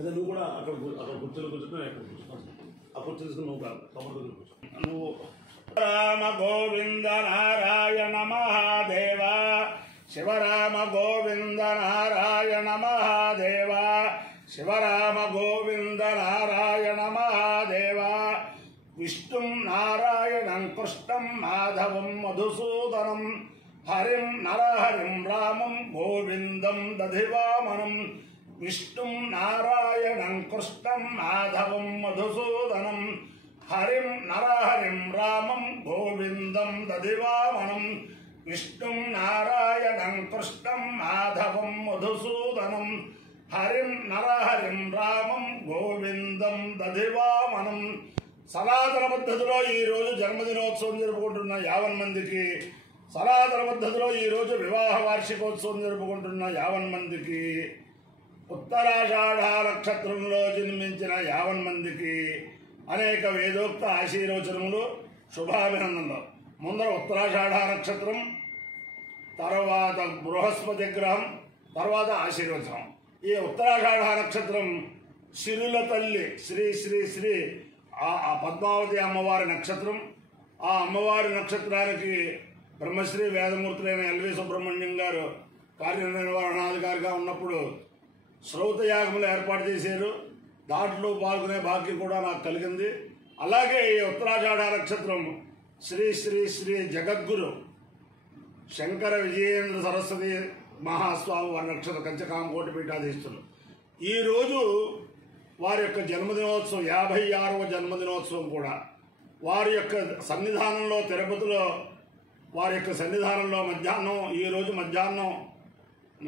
అదే నువ్వు కూడా అక్కడ కుర్చీలో కూర్చుంటే ఎక్కడ కూర్చున్నావు ఆ కుర్చీ తీసుకుని నువ్వు కాదు తమ్ముడు దగ్గర కూర్చో నువ్వు రామ గోవింద నారాయణ మహాదేవ శివరామ గోవింద నారాయణ మహాదేవ శివరామ గోవింద నారాయణ మహాదేవ విష్ణుం నారాయణం కృష్ణం మాధవం మధుసూదనం హరిం నరహరిం రామం గోవిందం దధివామనం విష్ణుం నారాయణం కృష్ణం మాధవం మధుసూదనం హరిం నరహరిం రామం గోవిందం దధివామనం విష్ణుం నారాయణం కృష్ణం మాధవం మధుసూదనం హరిం నరహరిం రామం గోవిందం దధివామనం. సనాతన పద్ధతిలో ఈరోజు జన్మదినోత్సవం జరుపుకుంటున్న 50 మందికి, సనాతన పద్ధతిలో ఈరోజు వివాహ వార్షికోత్సవం జరుపుకుంటున్న 50 మందికి, ఉత్తరాషాఢ నక్షత్రంలో జన్మించిన 50 మందికి అనేక వేదోక్త ఆశీర్వచనములు, శుభాభినందనలు. ముందర ఉత్తరాషాఢ నక్షత్రం, తర్వాత బృహస్పతి గ్రహం, తర్వాత ఆశీర్వచనం. ఈ ఉత్తరాషాఢ నక్షత్రం సిరుల తల్లి శ్రీ శ్రీ శ్రీ ఆ పద్మావతి అమ్మవారి నక్షత్రం. ఆ అమ్మవారి నక్షత్రానికి బ్రహ్మశ్రీ వేదమూర్తులైన ఎల్వి సుబ్రహ్మణ్యం గారు కార్యనిర్వహణాధికారిగా ఉన్నప్పుడు శ్రౌతయాగములు ఏర్పాటు చేశారు. దాంట్లో పాల్గొనే భాగ్యం కూడా నాకు కలిగింది. అలాగే ఈ ఉత్తరాషాఢ నక్షత్రం శ్రీ శ్రీ శ్రీ జగద్గురు శంకర విజయేంద్ర సరస్వతి మహాస్వామి వారి నక్షత్ర కంచకామకోటి పీఠాధీశులు. ఈరోజు వారి యొక్క జన్మదినోత్సవం 56వ జన్మదినోత్సవం కూడా వారి యొక్క సన్నిధానంలో తిరుపతిలో వారి యొక్క సన్నిధానంలో ఈరోజు మధ్యాహ్నం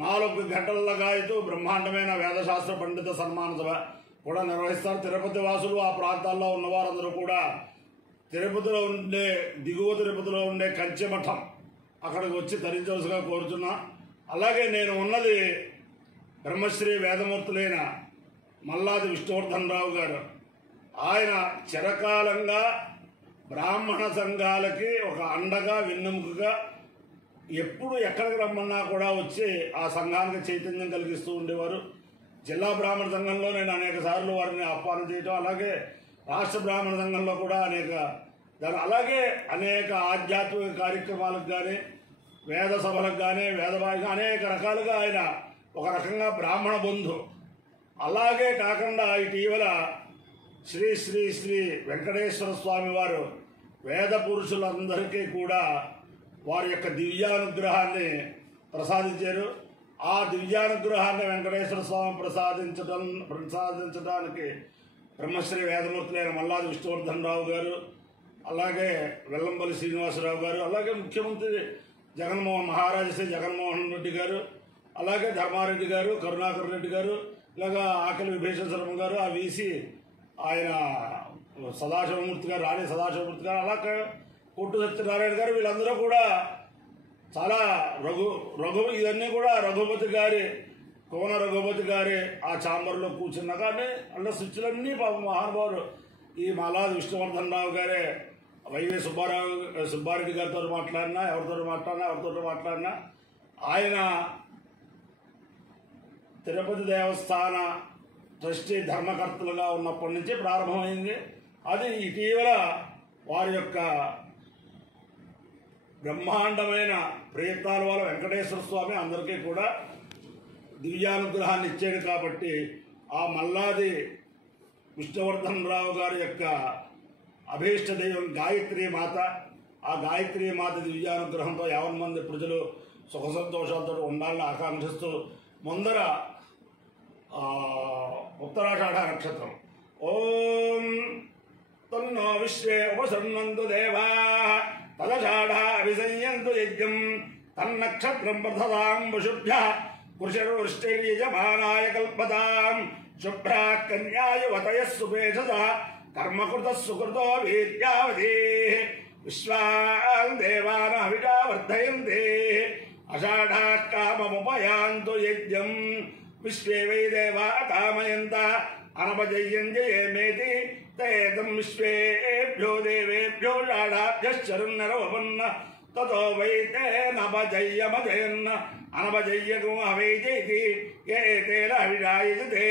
4 గంటలగా అయితే బ్రహ్మాండమైన వేదశాస్త్ర పండిత సన్మాన సభ కూడా నిర్వహిస్తారు. తిరుపతి వాసులు ఆ ప్రాంతాల్లో ఉన్నవారందరూ కూడా తిరుపతిలో ఉండే దిగువ తిరుపతిలో ఉండే కంచెమఠం అక్కడికి వచ్చి తరించవలసిగా కోరుతున్నా. అలాగే నేను ఉన్నది బ్రహ్మశ్రీ వేదమూర్తులైన మల్లాది విష్ణువర్ధన్ రావు గారు. ఆయన చిరకాలంగా బ్రాహ్మణ సంఘాలకి ఒక అండగా వెన్నెముకగా ఎప్పుడు ఎక్కడికి రమ్మన్నా కూడా వచ్చి ఆ సంఘానికి చైతన్యం కలిగిస్తూ ఉండేవారు. జిల్లా బ్రాహ్మణ సంఘంలో నేను అనేక సార్లు వారిని ఆహ్వానం చేయటం, అలాగే రాష్ట్ర బ్రాహ్మణ సంఘంలో కూడా అలాగే అనేక ఆధ్యాత్మిక కార్యక్రమాలకు కానీ వేద సభలకు కానీ వేదవాయిగా అనేక రకాలుగా ఆయన ఒక రకంగా బ్రాహ్మణ బంధు. అలాగే కాకుండా ఇటీవల శ్రీ శ్రీ శ్రీ వెంకటేశ్వర స్వామి వారు వేద పురుషులందరికీ కూడా వారి యొక్క దివ్యానుగ్రహాన్ని ప్రసాదించారు. ఆ దివ్యానుగ్రహాన్ని వెంకటేశ్వర స్వామి ప్రసాదించడానికి బ్రహ్మశ్రీ వేదమూర్తులైన మల్లాది విష్ణువర్ధన్ రావు గారు, అలాగే వెల్లంపల్లి శ్రీనివాసరావు గారు, అలాగే ముఖ్యమంత్రి మహారాజశ్రీ జగన్మోహన్ రెడ్డి గారు, అలాగే ధర్మారెడ్డి గారు, కరుణాకర్ రెడ్డి గారు, ఇలాగా ఆకలి విభీషణ శర్మ గారు, ఆ వీసీ ఆయన సదాశివమూర్తి గారు, రాణి సదాశివమూర్తి గారు, అలాగే కొట్టు సత్యనారాయణ గారు, వీళ్ళందరూ కూడా చాలా ఇవన్నీ కూడా రఘుపతి గారి కోన రఘుపతి గారి ఆ ఛాంబర్లో కూర్చున్నా కానీ అలా స్విచ్లన్నీ పాప మహానుభావులు ఈ మల్లాది విష్ణువర్ధన్ రావు గారే వైవి సుబ్బారెడ్డి గారితో మాట్లాడినా ఎవరితో మాట్లాడినా ఆయన తిరుపతి దేవస్థాన ట్రస్టీ ధర్మకర్తలుగా ఉన్నప్పటి నుంచి ప్రారంభమైంది. అది ఇటీవల వారి యొక్క బ్రహ్మాండమైన ప్రయత్నాల వల్ల వెంకటేశ్వర స్వామి అందరికీ కూడా దివ్యానుగ్రహాన్ని ఇచ్చాడు. కాబట్టి ఆ మల్లాది విష్ణువర్ధన్ రావు గారి యొక్క అభీష్ట దైవం గాయత్రీ మాత, ఆ గాయత్రీ మాత దివ్యానుగ్రహంతో 50 మంది ప్రజలు సుఖ సంతోషాలతో ఉండాలని ఆకాంక్షిస్తూ ముందర ఉత్తరాషాఢ నక్షత్రం ఓం తన్నో విశ్వే ఉపసన్నంతు దేవా తదషాఢ అభిసంయంతు యజ్ఞం తన్నక్షత్రం ప్రథదాం వశుభ్యః కృషిర్వృష్టిర్యజమానాయ కల్పతాం శుభ్రా కన్యాయువతయః సుపేషసః కర్మకృతః సుకృతో వీర్యావధి విశ్వాన్ దేవాన్ హవిషా వర్ధయంతే అషాఢా కామముపయాంతు యజ్ఞం విశ్వే వై దేవా కామయంత అనపజయ్యంజయేమేతి తేదం విశ్వేభ్యో దేవేభ్యో షాఢాభ్యశ్చరున్నరవపన్న ततो वैते नभजय्यमजयन् अनभजय्यगुं अवैजयति ये तेन अविरायजते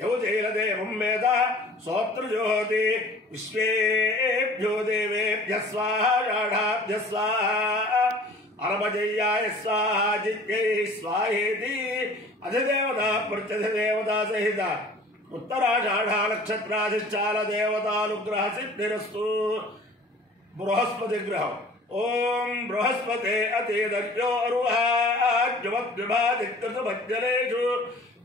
यौजैलदेवं वेद सोत्रज्योति विश्वेभ्यो देवेभ्यः स्वाहा षाढाभ्यः स्वाहा अनभजय्याय स्वाहा जित्यै स्वाहेति अधिदेवता प्रत्यधिदेवता सहित उत्तराषाढा नक्षत्राधिष्ठान देवतानुग्रह सिद्धिरस्तु। बृहस्पति ग्रह ओम बृहस्पते अतिदर्यो अरुहाज्यवद्विभादिकृतमज्जलेषु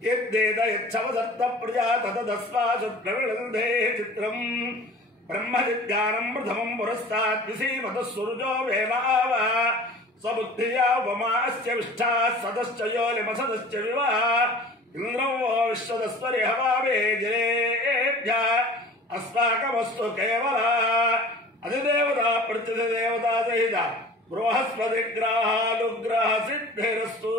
यद्देत यच्छवदत्त प्रजा ततदस्मासु प्रविलन्धे चित्रम् ब्रह्मविज्ञानं प्रथमं पुरस्तात् विसीमतः सूर्यो वेमाव सबुद्धिया वमास्य विष्ठा सदश्च योनिमसदश्च विवाह इंद्रं वो विश्वदस्वरि हवावे जलेभ्यः अस्माकमस्तु केवला अधिदेवता प्रत्यधिदेवता सहित बृहस्पति ग्रहानुग्रह सिद्धिरस्तु।